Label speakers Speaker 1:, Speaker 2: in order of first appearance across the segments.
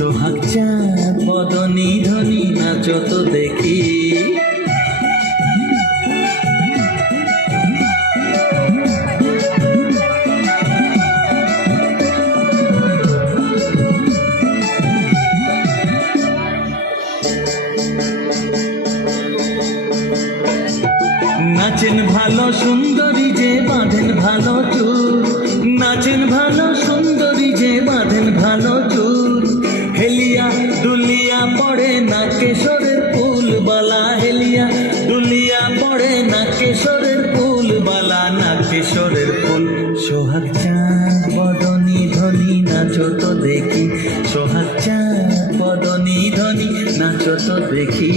Speaker 1: সোহাগ চাঁদ বদনি ধনি, নাচো তো দেখি। নাচেন ভালো সুন্দরী যে, বাঁধেন ভালো চুল। নাচেন ভালো না কেশরের ফুল বালা হেলিয়া। দুলিয়া পড়ে না কেশরের ফুল বালা না ফুল। সোহাগ চাঁদ, বদনি ধনি নাচো তো দেখি। সোহাগ চাঁদ, বদনি ধনি নাচো তো দেখি।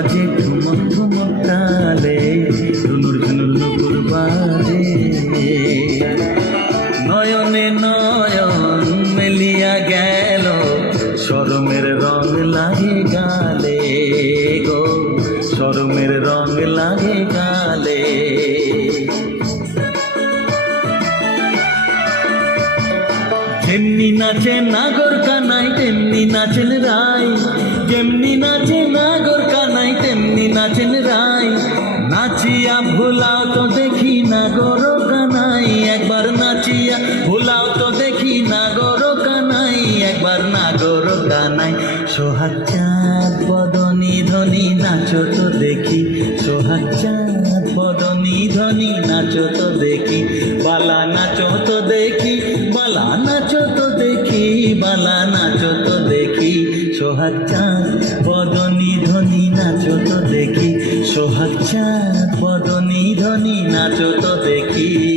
Speaker 1: বাজে ঠুমক ঠুমক তালে, ঝুনুর ঝুনুর নুপুর বাজে। নয়নে নয়ন মেলিয়া গেল সরমের রং লাগে গালে গো সরমের রং লাগে গালে। যেমনি নাচে নাগর কানাই, তেমনি নাচেন রাই, যেমনি নাচে ভুলাও তো দেখি নাগর কানাই একবার নাচিয়া ভুলাও তো দেখি নাগর কানাই একবার নাগর কানাই সোহাগ চাঁদ বদনি নাচো তো দেখি। সোহাগ চাঁদ বদনি ধনি, নাচো তো দেখি। বালা নাচো তো দেখি, বালা নাচো তো দেখি, বালা নাচো তো দেখি। সোহাগ চাঁদ বদনি ধনি, নাচো তো দেখি। সোহাগ চাঁদ বদনি নিধনি নাচ তো দেখি।